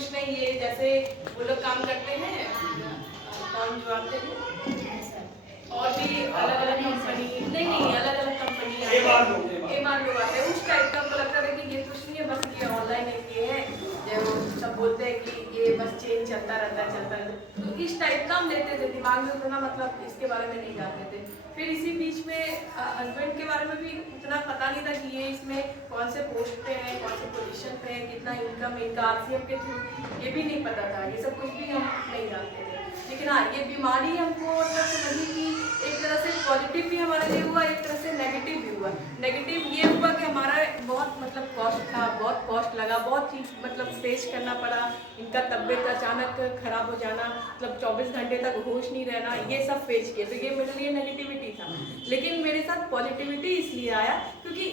कुछ नहीं, ये जैसे वो लोग काम करते हैं कौन जो आते हैं और भी अलग अलग कंपनी, नहीं अलग अलग कंपनी एमआर लोग आते हैं, उस टाइप का हमको लगता है कि ये कुछ नहीं है, बस ये ऑनलाइन ये है जो सब बोलते हैं कि ये बस चेंज चलता रहता है। तो इस टाइप का हम लेते थे, दिमाग में उतना मतलब इसके बारे में नहीं जानते थे। फिर इसी बीच में हस्बैंड के बारे में भी उतना पता नहीं था कि ये इसमें कौन से पोस्ट पे है, कौन से पोजीशन पे है, कितना इनकम है इनका आरसीएम के थ्रू, ये भी नहीं पता था, ये सब कुछ भी हम नहीं जानते थे। लेकिन हाँ, ये बीमारी हमको मतलब समझी कि एक तरह से पॉजिटिव भी हमारे लिए हुआ, एक तरह से नेगेटिव भी हुआ। नेगेटिव ये हुआ कि हमारा बहुत मतलब कॉस्ट था, बहुत कॉस्ट लगा, बहुत चीज़ मतलब फेस करना पड़ा। इनका तबीयत अचानक खराब हो जाना, मतलब 24 घंटे तक होश नहीं रहना, ये सब फेस किए, तो ये मेरे लिए नेगेटिविटी था। लेकिन मेरे साथ पॉजिटिविटी इसलिए आया क्योंकि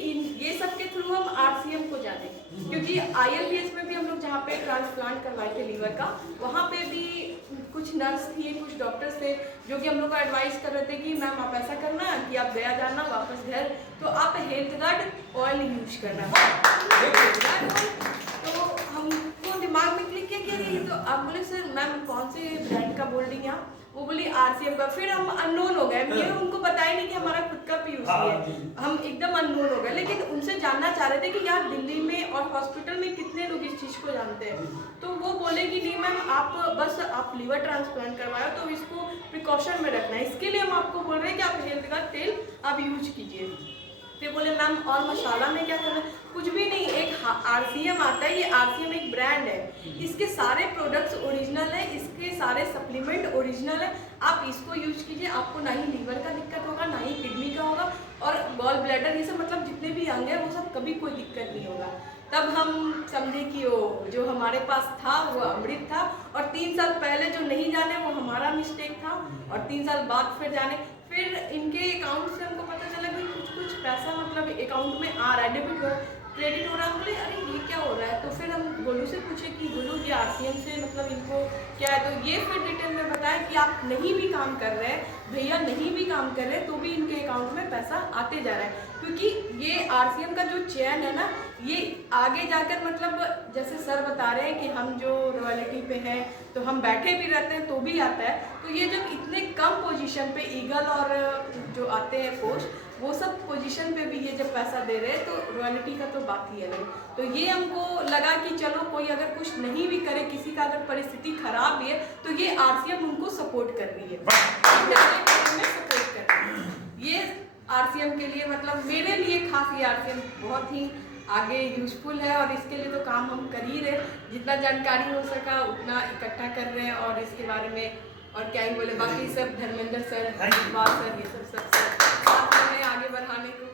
ये सब के थ्रू हम आरसीएम को जाने, क्योंकि आईएलपीएस में भी हम लोग जहाँ पे ट्रांसप्लांट करवाए थे लीवर का, वहाँ पे भी कुछ नर्स थी, कुछ डॉक्टर्स थे जो कि हम लोग को एडवाइस कर रहे थे कि मैम आप ऐसा करना कि आप गया जाना वापस घर तो आप हेल्थ गार्ड ऑयल यूज करना। तो हमको दिमाग में क्लिक किया कि ये तो आप बोले सर मैम कौन से ब्रांड का बोल रही हैं आप, वो बोली आरसीएम का। फिर हम अननोन हो गए, ये उनको बताया नहीं कि हमारा खुद का पीयूसी है, हम एकदम अननोन हो गए। लेकिन उनसे जानना चाह रहे थे कि यार दिल्ली में और हॉस्पिटल में कितने लोग इस चीज़ को जानते हैं। तो वो बोले कि नहीं मैम आप बस आप लीवर ट्रांसप्लांट करवाओ तो इसको प्रिकॉशन में रखना है, इसके लिए हम आपको बोल रहे हैं कि आप हेल्थ का तेल आप यूज कीजिए। फिर बोले मैम और मसाला में क्या करना, कुछ भी नहीं, एक आरसीएम आता है, ये आरसीएम एक ब्रांड है, इसके सारे प्रोडक्ट्स ओरिजिनल है, इसके सारे सप्लीमेंट ओरिजिनल है, आप इसको यूज कीजिए, आपको ना ही लीवर का दिक्कत होगा, ना ही किडनी का होगा, और गॉल ब्लैडर ये सब मतलब जितने भी अंग है वो सब कभी कोई दिक्कत नहीं होगा। तब हम समझे कि वो जो हमारे पास था वो अमृत था, और 3 साल पहले जो नहीं जाने वो हमारा मिस्टेक था, और 3 साल बाद फिर जाने। फिर इनके अकाउंट से हमको पता चला कि कुछ पैसा मतलब अकाउंट में आ रहा है, डेबिट क्रेडिट हो रहा है। बोले अरे ये क्या हो रहा है, तो फिर हम गोलू से पूछे कि गोलू ये आरसीएम से मतलब इनको क्या है, तो ये फिर डिटेल में बताया कि आप नहीं भी काम कर रहे हैं भैया, नहीं भी काम कर रहे हैं तो भी इनके अकाउंट में पैसा आते जा रहा है, क्योंकि ये आरसीएम का जो चैन है ना, ये आगे जाकर मतलब जैसे सर बता रहे हैं कि हम जो रॉयल्टी पे हैं तो हम बैठे भी रहते हैं तो भी आता है, तो ये जब इतने कम पोजीशन पे ईगल और जो आते हैं पोस्ट वो सब पोजीशन पे भी ये जब पैसा दे रहे हैं तो रॉयल्टी का तो बात ही है। तो ये हमको लगा कि चलो कोई अगर कुछ नहीं भी करे, किसी का अगर परिस्थिति खराब भी है तो ये आरसीएम उनको सपोर्ट कर रही है, सपोर्ट कर रही है। ये आरसीएम के लिए मतलब मेरे लिए खास ये आरसीएम बहुत ही आगे यूजफुल है, और इसके लिए तो काम हम कर ही रहे, जितना जानकारी हो सका उतना इकट्ठा कर रहे हैं, और इसके बारे में और क्या ही बोले, बाकी सब धर्मेंद्र सर, इकबाल सर, ये सब साथ में आगे बढ़ाने को।